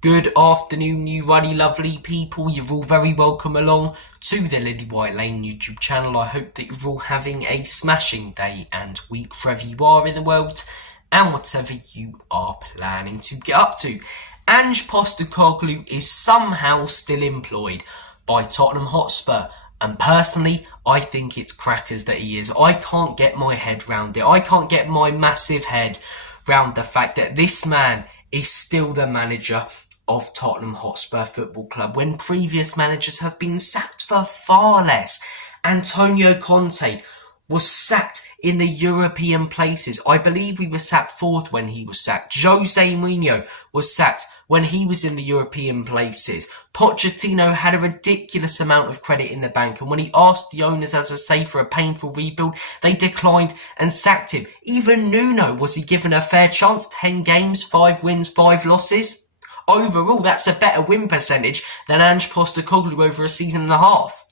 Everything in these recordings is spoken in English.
Good afternoon, you ruddy lovely people. You're all very welcome along to the Lilywhite Lane YouTube channel. I hope that you're all having a smashing day and week wherever you are in the world and whatever you are planning to get up to. Ange Postecoglou is somehow still employed by Tottenham Hotspur, and personally I think it's crackers that he is. I can't get my head round it. I can't get my massive head round the fact that this man is still the manager of Tottenham Hotspur Football Club when previous managers have been sacked for far less. Antonio Conte was sacked in the European places. I believe we were sacked fourth when he was sacked. Jose Mourinho was sacked when he was in the European places. Pochettino had a ridiculous amount of credit in the bank, and when he asked the owners, as I say, for a painful rebuild, they declined and sacked him. Even Nuno, was he given a fair chance? 10 games, 5 wins, 5 losses? Overall, that's a better win percentage than Ange Postecoglou over a season and a half.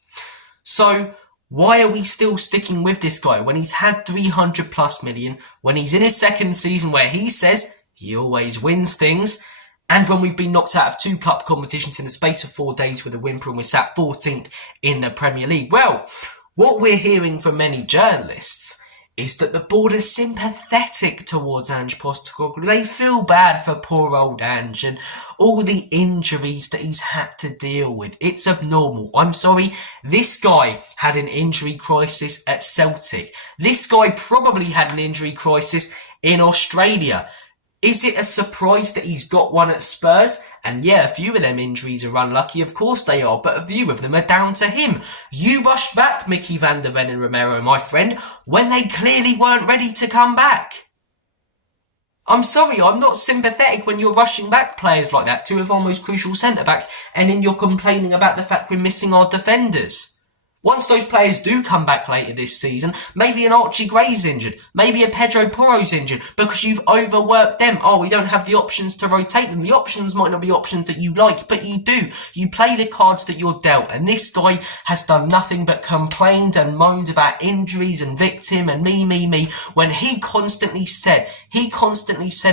So, why are we still sticking with this guy when he's had 300 plus million, when he's in his second season where he says he always wins things, and when we've been knocked out of 2 cup competitions in the space of 4 days with a whimper and we're sat 14th in the Premier League? Well, what we're hearing from many journalists is that the board is sympathetic towards Ange Postecoglou. They feel bad for poor old Ange and all the injuries that he's had to deal with. It's abnormal. I'm sorry, this guy had an injury crisis at Celtic. This guy probably had an injury crisis in Australia. Is it a surprise that he's got one at Spurs? And yeah, a few of them injuries are unlucky, of course they are, but a few of them are down to him. You rushed back Mickey van der Ven and Romero, my friend, when they clearly weren't ready to come back. I'm sorry, I'm not sympathetic when you're rushing back players like that, 2 of our most crucial centre-backs, and then you're complaining about the fact we're missing our defenders. Once those players do come back later this season, maybe an Archie Gray's injured, maybe a Pedro Porro's injured, because you've overworked them. Oh, we don't have the options to rotate them. The options might not be options that you like, but you do. You play the cards that you're dealt, and this guy has done nothing but complained and moaned about injuries and victim and me, when he constantly said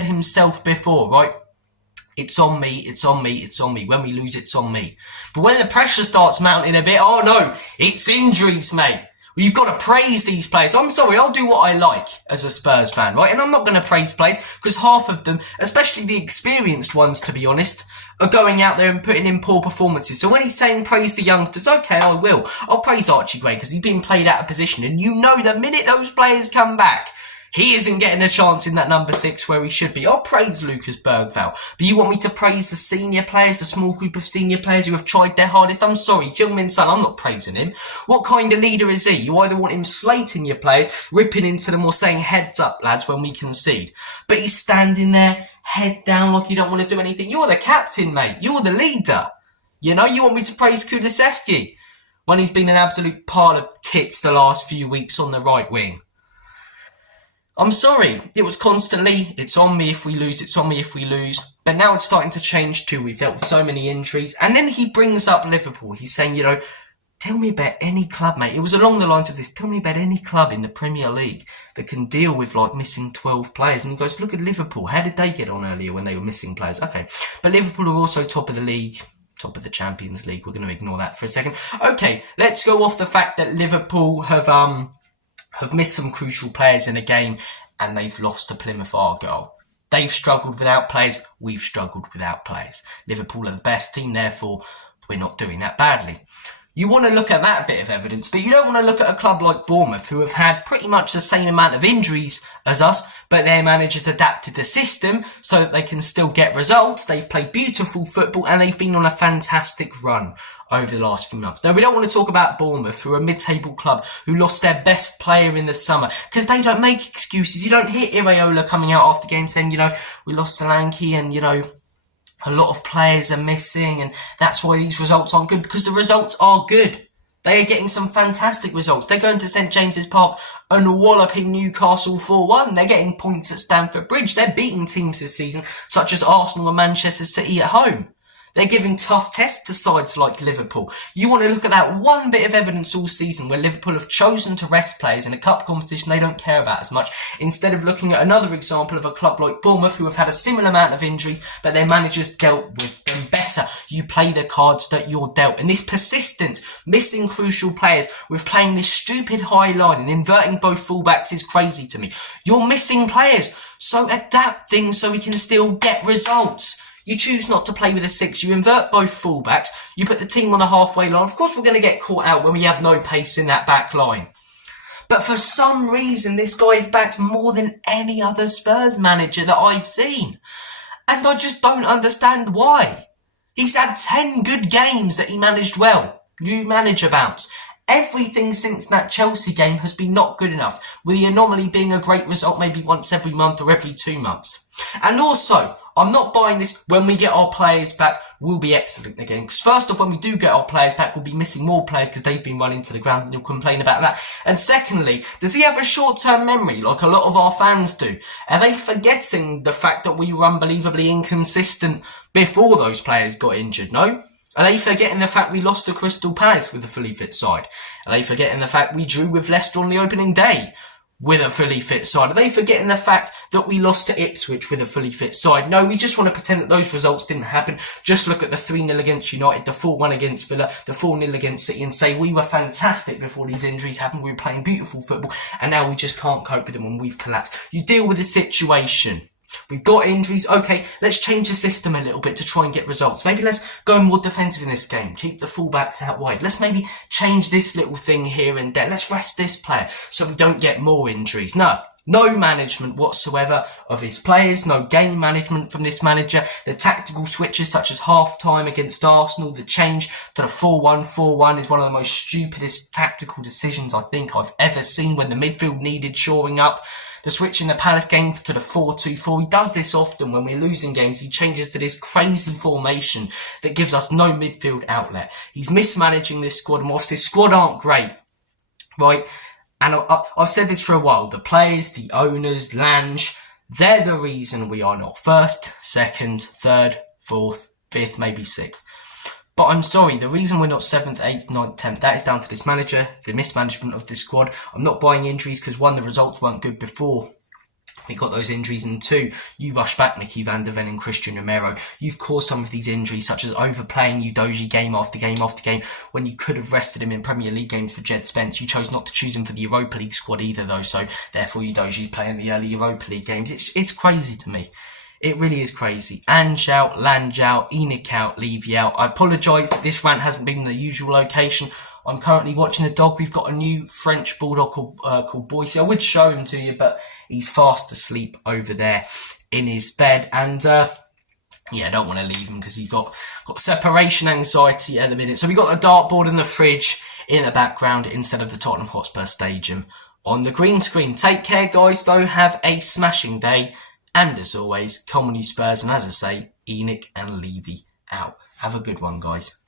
himself before, right? It's on me, it's on me, it's on me. When we lose, it's on me. But when the pressure starts mounting a bit, oh no, it's injuries, mate. Well, you've got to praise these players. I'm sorry, I'll do what I like as a Spurs fan, right? And I'm not going to praise players because half of them, especially the experienced ones, to be honest, are going out there and putting in poor performances. So when he's saying praise the youngsters, okay, I will. I'll praise Archie Gray because he's been played out of position. And you know the minute those players come back, he isn't getting a chance in that number 6 where he should be. I'll praise Lucas Bergvall. But you want me to praise the senior players, the small group of senior players who have tried their hardest? I'm sorry, Heung-min Son, I'm not praising him. What kind of leader is he? You either want him slating your players, ripping into them, or saying heads up, lads, when we concede. But he's standing there, head down, like you don't want to do anything. You're the captain, mate. You're the leader. You know, you want me to praise Kulusevski when he's been an absolute pile of tits the last few weeks on the right wing. I'm sorry, it was constantly, it's on me if we lose, it's on me if we lose. But now it's starting to change too. We've dealt with so many injuries. And then he brings up Liverpool. He's saying, you know, tell me about any club, mate. It was along the lines of this. Tell me about any club in the Premier League that can deal with, like, missing 12 players. And he goes, look at Liverpool. How did they get on earlier when they were missing players? Okay. But Liverpool are also top of the league. Top of the Champions League. We're going to ignore that for a second. Okay, let's go off the fact that Liverpool have missed some crucial players in a game and they've lost to Plymouth Argyle. They've struggled without players. We've struggled without players. Liverpool are the best team, therefore we're not doing that badly. You want to look at that bit of evidence, but you don't want to look at a club like Bournemouth, who have had pretty much the same amount of injuries as us, but their managers adapted the system so that they can still get results. They've played beautiful football and they've been on a fantastic run over the last few months. Now, we don't want to talk about Bournemouth, who are a mid-table club who lost their best player in the summer, because they don't make excuses. You don't hear Iraola coming out after games saying, you know, we lost Solanke and, you know, a lot of players are missing and that's why these results aren't good, because the results are good. They are getting some fantastic results. They're going to St James's Park and walloping Newcastle 4-1. They're getting points at Stamford Bridge. They're beating teams this season, such as Arsenal and Manchester City at home. They're giving tough tests to sides like Liverpool. You want to look at that one bit of evidence all season where Liverpool have chosen to rest players in a cup competition they don't care about as much, instead of looking at another example of a club like Bournemouth who have had a similar amount of injuries, but their managers dealt with them better. You play the cards that you're dealt. And this persistent missing crucial players with playing this stupid high line and inverting both fullbacks is crazy to me. You're missing players, so adapt things so we can still get results. You choose not to play with a 6, you invert both fullbacks, you put the team on the halfway line. Of course we're going to get caught out when we have no pace in that back line. But for some reason this guy is backed more than any other Spurs manager that I've seen. And I just don't understand why. He's had 10 good games that he managed well. New manager bounce. Everything since that Chelsea game has been not good enough, with the anomaly being a great result maybe once every month or every 2 months. And also, I'm not buying this when we get our players back, we'll be excellent again. Because first off, when we do get our players back, we'll be missing more players because they've been running to the ground and you'll complain about that. And secondly, does he have a short-term memory like a lot of our fans do? Are they forgetting the fact that we were unbelievably inconsistent before those players got injured, no? Are they forgetting the fact we lost to Crystal Palace with a fully fit side? Are they forgetting the fact we drew with Leicester on the opening day with a fully fit side? Are they forgetting the fact that we lost to Ipswich with a fully fit side? No, we just want to pretend that those results didn't happen. Just look at the 3-0 against United, the 4-1 against Villa, the 4-0 against City and say we were fantastic before these injuries happened. We were playing beautiful football and now we just can't cope with them when we've collapsed. You deal with the situation. We've got injuries. Okay, let's change the system a little bit to try and get results. Maybe let's go more defensive in this game. Keep the fullbacks out wide. Let's maybe change this little thing here and there. Let's rest this player so we don't get more injuries. No management whatsoever of his players. No game management from this manager. The tactical switches such as half-time against Arsenal, the change to the 4-1-4-1 is one of the most stupidest tactical decisions I think I've ever seen when the midfield needed shoring up. The switch in the Palace game to the 4-2-4. He does this often when we're losing games. He changes to this crazy formation that gives us no midfield outlet. He's mismanaging this squad, and whilst this squad aren't great, right, and I've said this for a while, the players, the owners, Ange, they're the reason we are not first, second, third, fourth, fifth, maybe sixth. But I'm sorry, the reason we're not 7th, 8th, 9th, 10th, that is down to this manager, the mismanagement of this squad. I'm not buying injuries because 1, the results weren't good before we got those injuries, and 2, you rush back Mickey van der Ven and Christian Romero. You've caused some of these injuries, such as overplaying Udogie game after game after game, when you could have rested him in Premier League games for Jed Spence. You chose not to choose him for the Europa League squad either though, so therefore Udogie's playing the early Europa League games. It's crazy to me. It really is crazy. Ange out, Lange out, Enoch out, Levy out. I apologise that this rant hasn't been in the usual location. I'm currently watching the dog. We've got a new French bulldog called Boise. I would show him to you, but he's fast asleep over there in his bed. And yeah, I don't want to leave him because he's got separation anxiety at the minute. So we've got the dartboard and the fridge in the background instead of the Tottenham Hotspur Stadium on the green screen. Take care, guys, though. Have a smashing day. And as always, come on you Spurs, and as I say, Enoch and Levy out. Have a good one, guys.